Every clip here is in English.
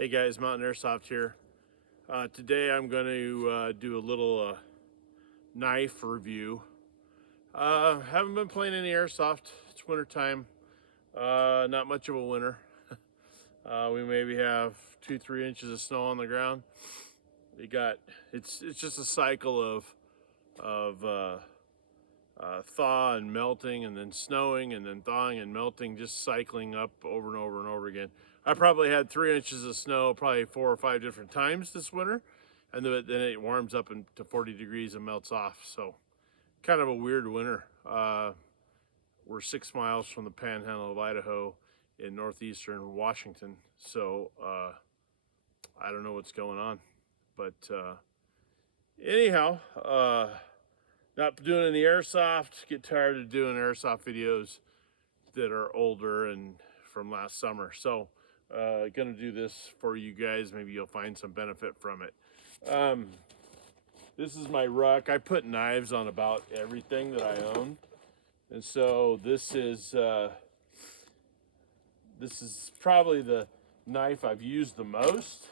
Hey guys, Mountain Airsoft here. Today I'm going to do a little knife review. Haven't been playing any airsoft. It's winter time. Not much of a winter. We maybe have 2-3 inches of snow on the ground. It's just a cycle of thaw and melting, and then snowing, and then thawing and melting, just cycling up over and over and over again. I probably had 3 inches of snow probably 4 or 5 different times this winter, and then it warms up to 40 degrees and melts off. So kind of a weird winter. We're 6 miles from the panhandle of Idaho in northeastern Washington, so I don't know what's going on, but anyhow, not doing any airsoft. Get tired of doing airsoft videos that are older and from last summer. So gonna do this for you guys. Maybe you'll find some benefit from it. This is my ruck. I put knives on about everything that I own. And so this is probably the knife I've used the most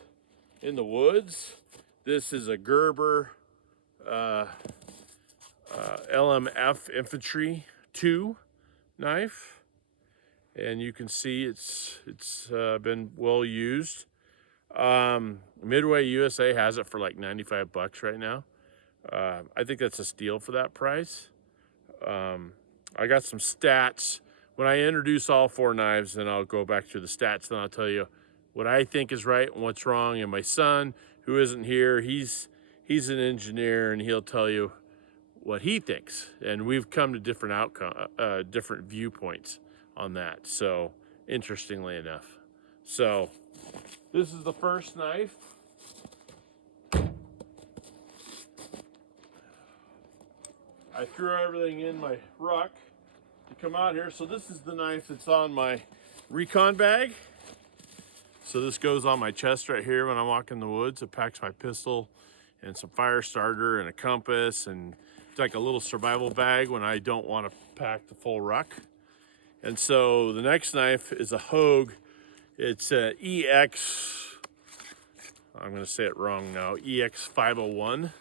in the woods. This is a Gerber LMF Infantry 2 knife, and you can see it's been well used. Midway USA has it for like 95 bucks right now. I think that's a steal for that price. I got some stats. When I introduce all 4 knives, then I'll go back through the stats, then I'll tell you what I think is right and what's wrong. And my son, who isn't here, he's an engineer, and he'll tell you what he thinks. And we've come to different viewpoints on that. So interestingly enough. So this is the first knife. I threw everything in my ruck to come out here. So this is the knife that's on my recon bag. So this goes on my chest right here when I'm walking in the woods. It packs my pistol and some fire starter and a compass, and it's like a little survival bag when I don't want to pack the full ruck. And so the next knife is a Hogue. It's a I'm going to say it wrong now, EX501.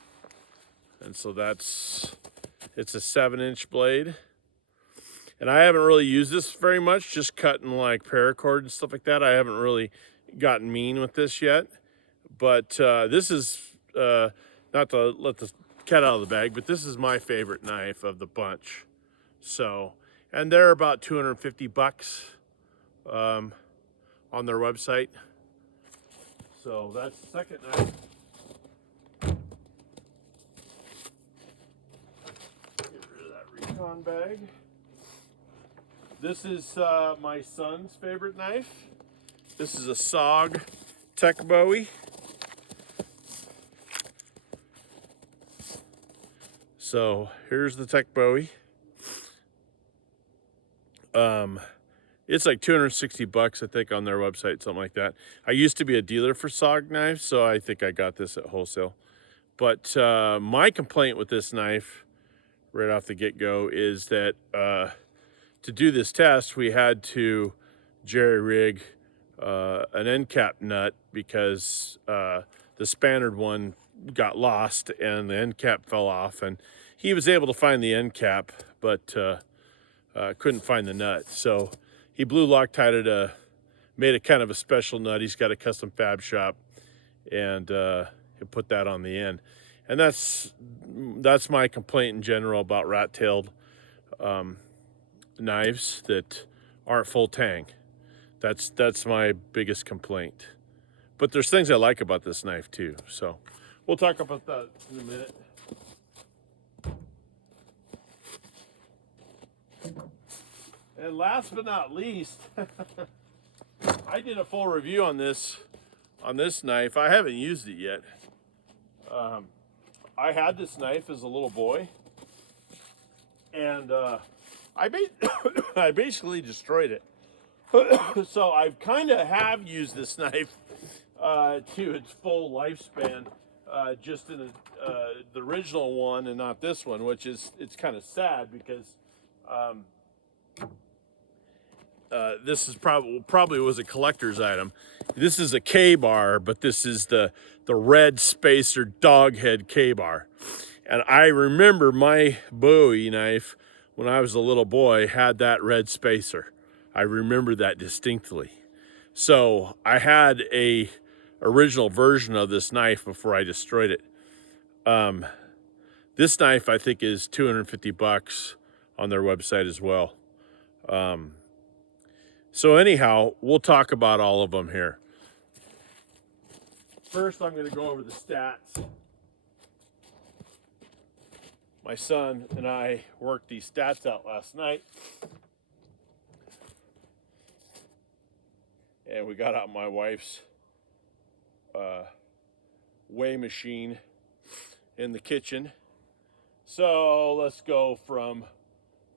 And so it's a 7-inch blade. And I haven't really used this very much, just cutting like paracord and stuff like that. I haven't really gotten mean with this yet. But this is, not to let the cat out of the bag, but this is my favorite knife of the bunch. So, and they're about 250 bucks on their website. So that's the second knife. Get rid of that recon bag. This is my son's favorite knife. This is a SOG Tech Bowie. So here's the Tech Bowie. It's like 260 bucks, I think, on their website, something like that. I used to be a dealer for SOG knives, so I think I got this at wholesale. But my complaint with this knife right off the get-go is that to do this test, we had to jerry rig an end cap nut because the Spannard one got lost and the end cap fell off, and he was able to find the end cap, but couldn't find the nut. So he blue Loctited made a kind of a special nut. He's got a custom fab shop, and he put that on the end. And that's my complaint in general about rat-tailed knives that aren't full tang. That's my biggest complaint. But there's things I like about this knife too. So we'll talk about that in a minute. And last but not least, I did a full review on this knife. I haven't used it yet. I had this knife as a little boy, and I basically destroyed it. So I kind of have used this knife to its full lifespan, just in the original one and not this one, which is, it's kind of sad because this is probably was a collector's item. This is a KABAR, but this is the red spacer doghead KABAR. And I remember my Bowie knife when I was a little boy had that red spacer. I remember that distinctly. So I had a original version of this knife before I destroyed it. This knife I think is $250 on their website as well. So anyhow, we'll talk about all of them here. First, I'm going to go over the stats. My son and I worked these stats out last night. And we got out my wife's weigh machine in the kitchen. So let's go from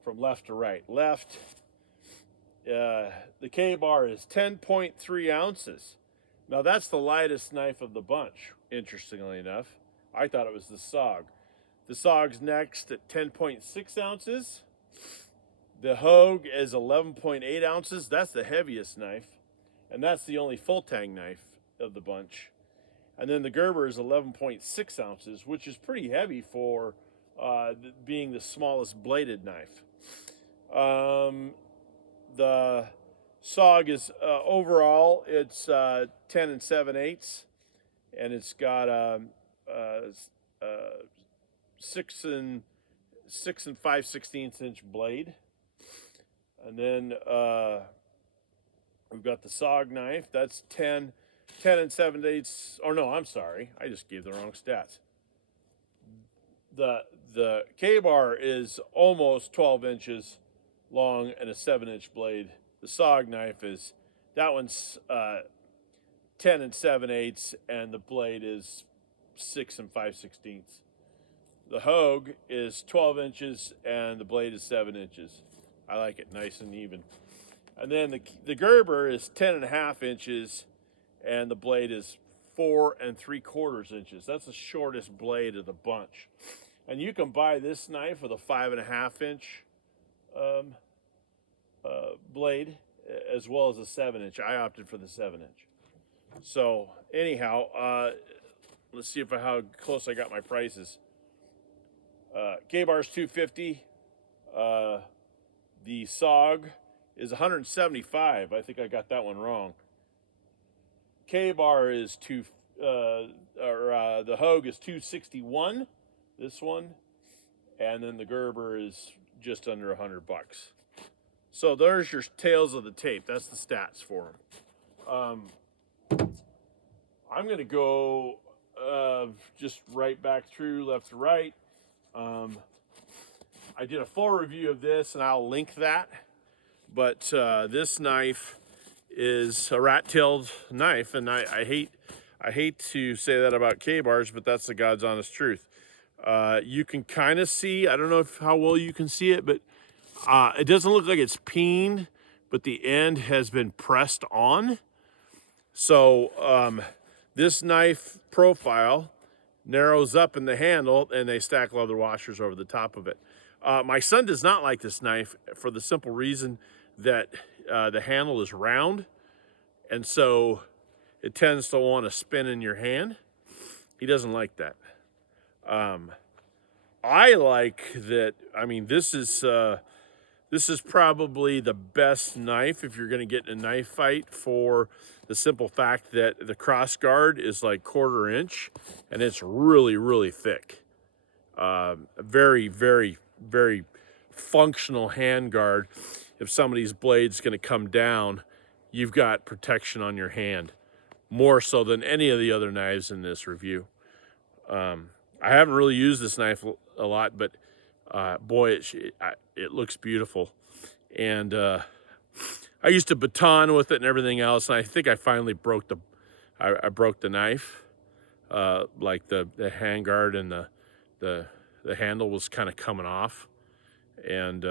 left to right. Left, the KABAR is 10.3 ounces. Now that's the lightest knife of the bunch, interestingly enough. I thought it was the SOG. The SOG's next at 10.6 ounces. The Hogue is 11.8 ounces. That's the heaviest knife. And that's the only full tang knife of the bunch. And then the Gerber is 11.6 ounces, which is pretty heavy for being the smallest bladed knife. The SOG is overall, it's 10 7/8, and it's got a 6 5/16 inch blade. And then we've got the SOG knife. That's 10 7/8. Oh no, I'm sorry. I just gave the wrong stats. The KABAR is almost 12 inches long and a 7-inch blade. The SOG knife is, that one's 10 7/8, and the blade is 6 5/16. The Hogue is 12 inches and the blade is 7 inches. I like it nice and even. And then the Gerber is 10.5 inches and the blade is 4 3/4 inches. That's the shortest blade of the bunch. And you can buy this knife with a 5.5 inch blade as well as a 7 inch. I opted for the 7 inch. So anyhow, let's see how close I got my prices. KABAR's $250. The SOG is $175. I think I got that one wrong. KABAR is the Hogue is $261. This one, and then the Gerber is just under $100. So there's your tails of the tape. That's the stats for them. I'm going to go just right back through, left to right. I did a full review of this, and I'll link that. But this knife is a rat-tailed knife, and I hate to say that about KABARs, but that's the God's honest truth. You can kind of see, I don't know how well you can see it, but it doesn't look like it's peened, but the end has been pressed on. So this knife profile narrows up in the handle, and they stack leather washers over the top of it. My son does not like this knife for the simple reason that the handle is round, and so it tends to want to spin in your hand. He doesn't like that. I like that. I mean, this is probably the best knife if you're going to get in a knife fight, for the simple fact that the cross guard is like 1/4 inch, and it's really, really thick. Very, very, very functional hand guard. If somebody's blade's going to come down, you've got protection on your hand, more so than any of the other knives in this review. I haven't really used this knife a lot, but boy, it looks beautiful. And I used to baton with it and everything else, and I think I finally broke I broke the knife. Like the handguard and the handle was kind of coming off. And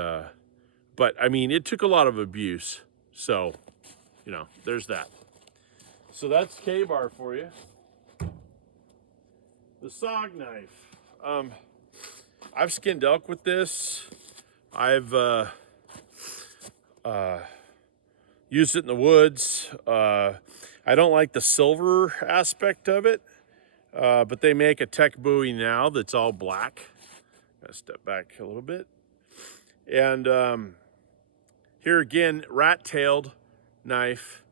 but I mean, it took a lot of abuse. So, you know, there's that. So that's KABAR for you. The SOG knife. I've skinned elk with this. I've Use it in the woods. I don't like the silver aspect of it, but they make a tech buoy now that's all black. Gotta step back a little bit. And here again, rat-tailed knife,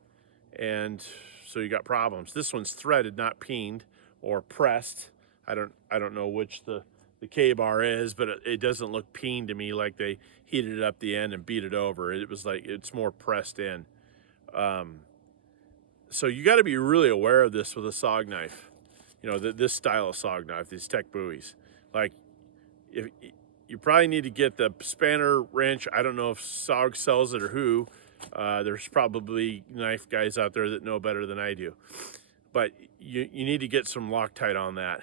and so you got problems. This one's threaded, not peened or pressed. I don't know which the KABAR is, but it doesn't look peened to me, like they heated it up the end and beat it over. It was like, it's more pressed in. So you got to be really aware of this with a SOG knife. You know, this style of SOG knife, these tech buoys. Like, if you probably need to get the spanner wrench. I don't know if SOG sells it or who. There's probably knife guys out there that know better than I do. But you need to get some Loctite on that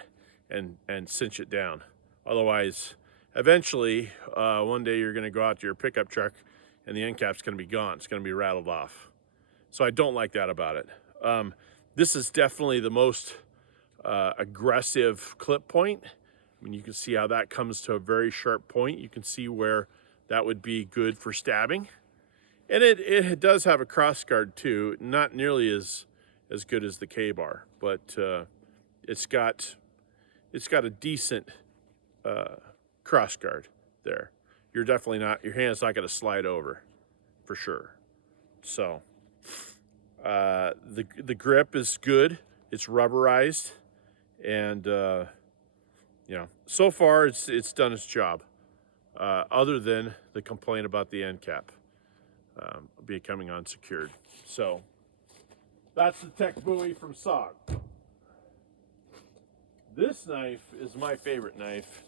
and cinch it down. Otherwise, eventually, one day you're going to go out to your pickup truck and the end cap's going to be gone. It's going to be rattled off. So I don't like that about it. This is definitely the most aggressive clip point. I mean, you can see how that comes to a very sharp point. You can see where that would be good for stabbing. And it does have a cross guard too, not nearly as good as the KABAR, but it's got a decent cross guard there. You're definitely not, your hand's not going to slide over, for sure. So the grip is good. It's rubberized, and you know, so far it's done its job. Other than the complaint about the end cap becoming unsecured. So that's the tech buoy from SOG. This knife is my favorite knife,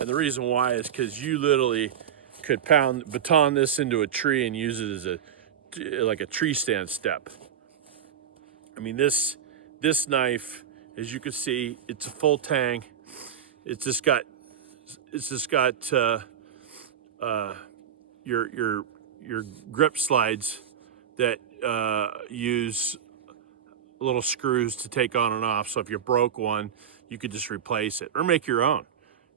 and the reason why is because you literally could baton this into a tree and use it as like a tree stand step. I mean, this knife, as you can see, it's a full tang. It's just got your grip slides that use little screws to take on and off. So if you broke one, you could just replace it or make your own.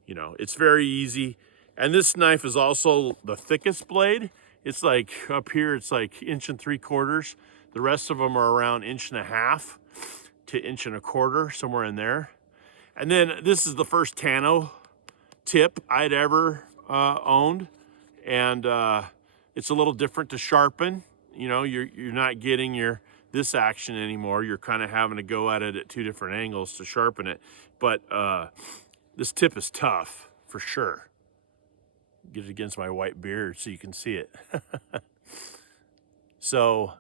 You know, it's very easy. And this knife is also the thickest blade. It's like up here, it's like 1 3/4 inches. The rest of them are around 1.5 to 1.25 inches, somewhere in there. And then this is the first Tano tip I'd ever owned. And it's a little different to sharpen. You know, you're not getting this action anymore. You're kind of having to go at it at 2 different angles to sharpen it. But this tip is tough, for sure. Get it against my white beard so you can see it. So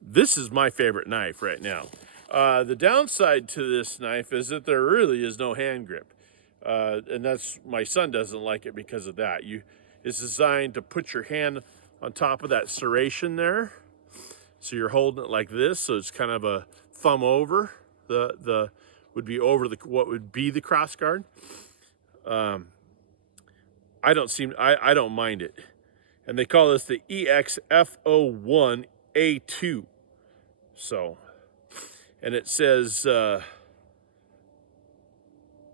this is my favorite knife right now. The downside to this knife is that there really is no hand grip. And that's, my son doesn't like it because of that. It's designed to put your hand on top of that serration there. So you're holding it like this, so it's kind of a thumb over. Would be over what would be the cross guard. I don't mind it. And they call this the EXF01A2. So, and it says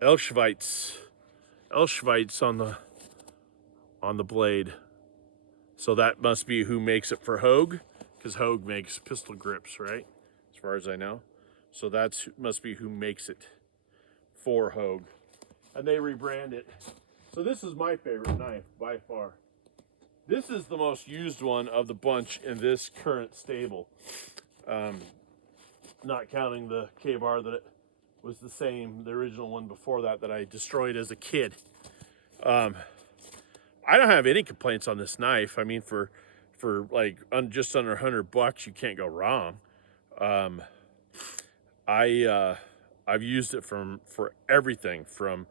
Elschweiz on the blade. So that must be who makes it for Hogue, because Hogue makes pistol grips, right? As far as I know. So must be who makes it for Hogue. And they rebrand it. So this is my favorite knife by far. This is the most used one of the bunch in this current stable. Not counting the KABAR that was the original one before that I destroyed as a kid. I don't have any complaints on this knife. I mean, for like just under $100, you can't go wrong. I've used it for everything from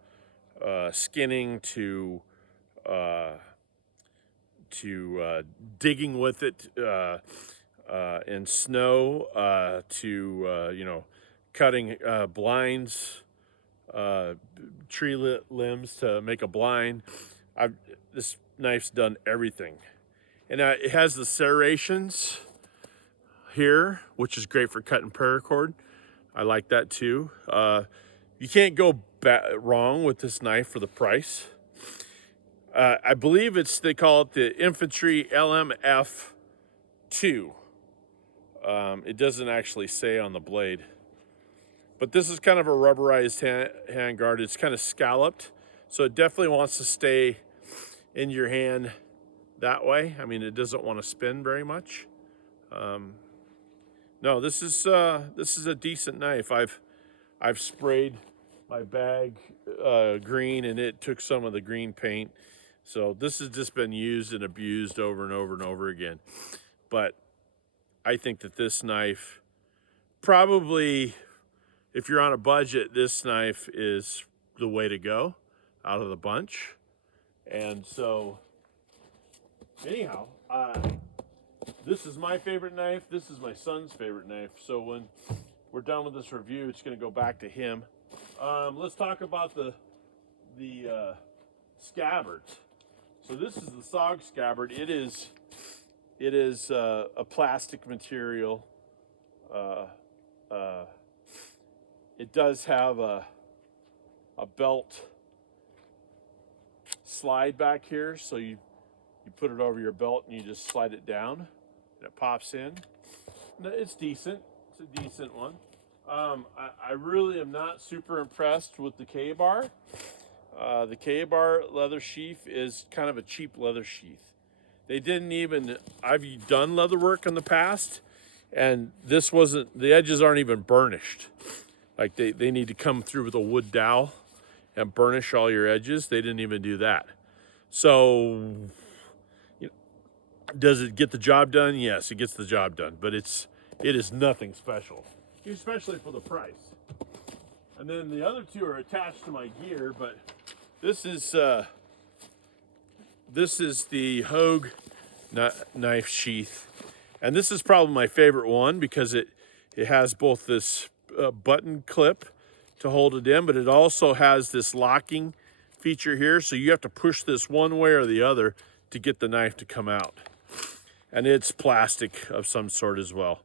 skinning to digging with it in snow, to you know, cutting blinds, tree limbs to make a blind. This knife's done everything, and it has the serrations here, which is great for cutting paracord. I like that too. You can't go wrong with this knife for the price. I believe they call it the Infantry LMF2. It doesn't actually say on the blade. But this is kind of a rubberized hand guard. It's kind of scalloped, so it definitely wants to stay in your hand that way. I mean, it doesn't want to spin very much. No, this is a decent knife. I've sprayed my bag green, and it took some of the green paint. So this has just been used and abused over and over and over again. But I think that this knife probably, if you're on a budget, this knife is the way to go out of the bunch. And so, anyhow, this is my favorite knife. This is my son's favorite knife. So when we're done with this review, it's going to go back to him. Let's talk about the scabbards. So this is the SOG scabbard. It is a plastic material. It does have a belt slide back here, so you put it over your belt and you just slide it down and it pops in. It's decent. It's a decent one. I really am not super impressed with the KABAR. The KABAR leather sheath is kind of a cheap leather sheath. They didn't even, I've done leather work in the past, and this wasn't, the edges aren't even burnished. Like they need to come through with a wood dowel and burnish all your edges. They didn't even do that. So, does it get the job done? Yes, it gets the job done, but it is nothing special, especially for the price. And then the other two are attached to my gear, but this is the Hogue knife sheath, and this is probably my favorite one because it has both this button clip to hold it in, but it also has this locking feature here, so you have to push this one way or the other to get the knife to come out. And it's plastic of some sort as well.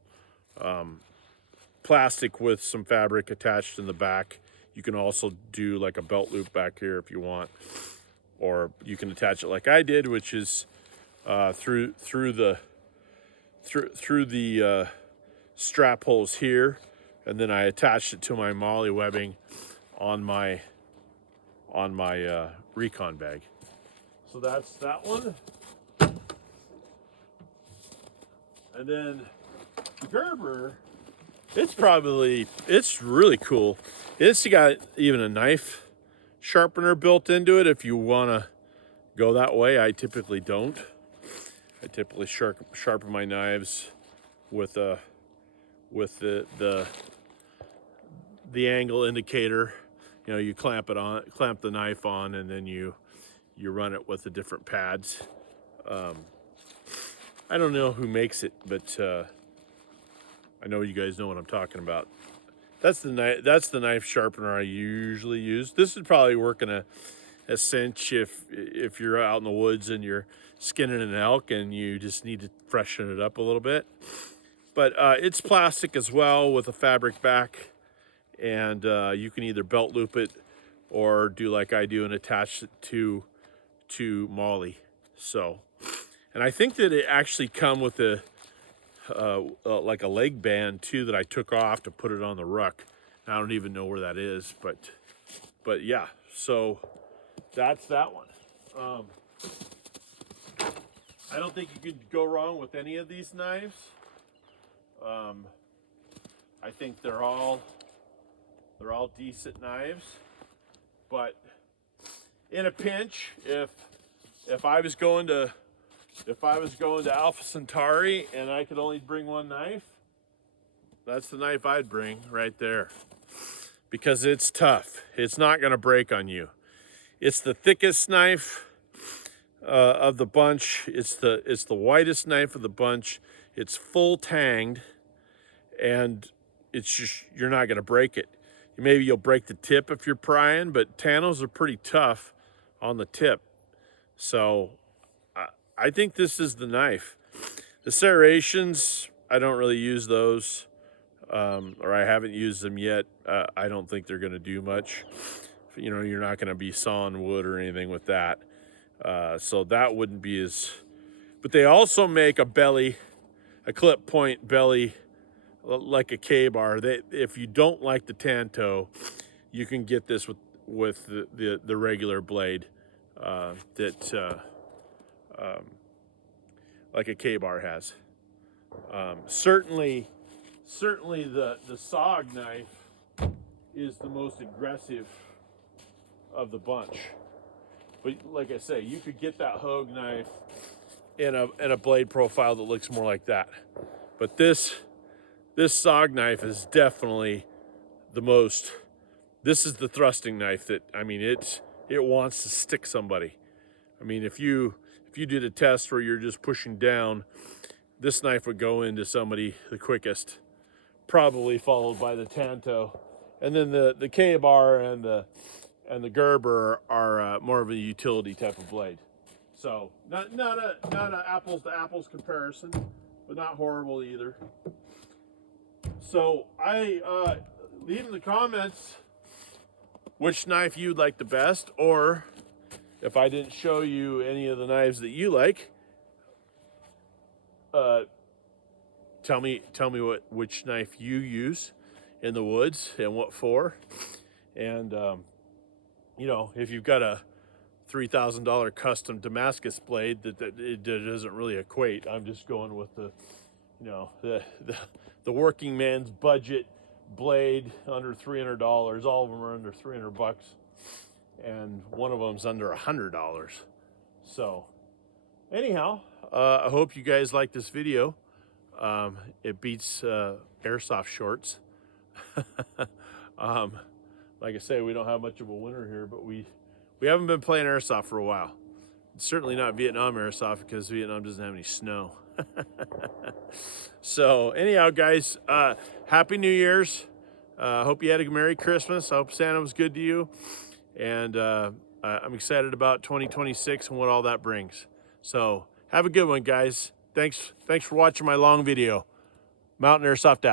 Plastic with some fabric attached in the back. You can also do like a belt loop back here if you want, or you can attach it like I did, which is through the strap holes here, and then I attached it to my MOLLE webbing on my Recon bag. So that's that one. And then the Gerber, it's really cool. It's got even a knife sharpener built into it if you want to go that way. I typically don't. I typically sharpen my knives with the angle indicator. You know, you clamp the knife on, and then you run it with the different pads. I don't know who makes it, but I know you guys know what I'm talking about. That's the knife sharpener I usually use. This would probably work in a cinch if you're out in the woods and you're skinning an elk and you just need to freshen it up a little bit. But it's plastic as well with a fabric back, and you can either belt loop it or do like I do and attach it to MOLLE. So, and I think that it actually come with a like a leg band too that I took off to put it on the ruck. I don't even know where that is, but yeah. So that's that one. I don't think you could go wrong with any of these knives. I think they're all decent knives, but in a pinch, if I was going to Alpha Centauri and I could only bring one knife, that's the knife I'd bring right there, because it's tough. It's not going to break on you. It's the thickest knife of the bunch. It's the widest knife of the bunch. It's full tanged, and it's just, you're not going to break it. Maybe you'll break the tip if you're prying, but Tanos are pretty tough on the tip. So I think this is the knife. The serrations, I don't really use those, or I haven't used them yet. I don't think they're going to do much. You know, you're not going to be sawing wood or anything with that. So that wouldn't be as, but they also make a clip point belly like a KABAR. If you don't like the Tanto, you can get this with the regular blade like a KABAR has. Certainly the SOG knife is the most aggressive of the bunch. But like I say, you could get that Hogue knife in a blade profile that looks more like that. But this SOG knife is definitely the most. This is the thrusting knife that, I mean, it wants to stick somebody. I mean, if you did a test where you're just pushing down, this knife would go into somebody the quickest, probably followed by the Tanto, and then the KABAR and the Gerber are more of a utility type of blade. So not a apples to apples comparison, but not horrible either. So leave in the comments which knife you'd like the best, or if I didn't show you any of the knives that you like, tell me which knife you use in the woods and what for. And you know, if you've got a $3,000 custom Damascus blade that it doesn't really equate. I'm just going with the, you know, the working man's budget blade under $300. All of them are under $300, and one of them's under $100. So anyhow, I hope you guys like this video. It beats airsoft shorts. Like I say, we don't have much of a winter here, but we haven't been playing airsoft for a while. It's certainly not Vietnam airsoft, because Vietnam doesn't have any snow. So anyhow, guys, Happy New Year's. Hope you had a Merry Christmas. I hope Santa was good to you. And I'm excited about 2026 and what all that brings. So have a good one, guys. Thanks for watching my long video. Mountain Airsoft out.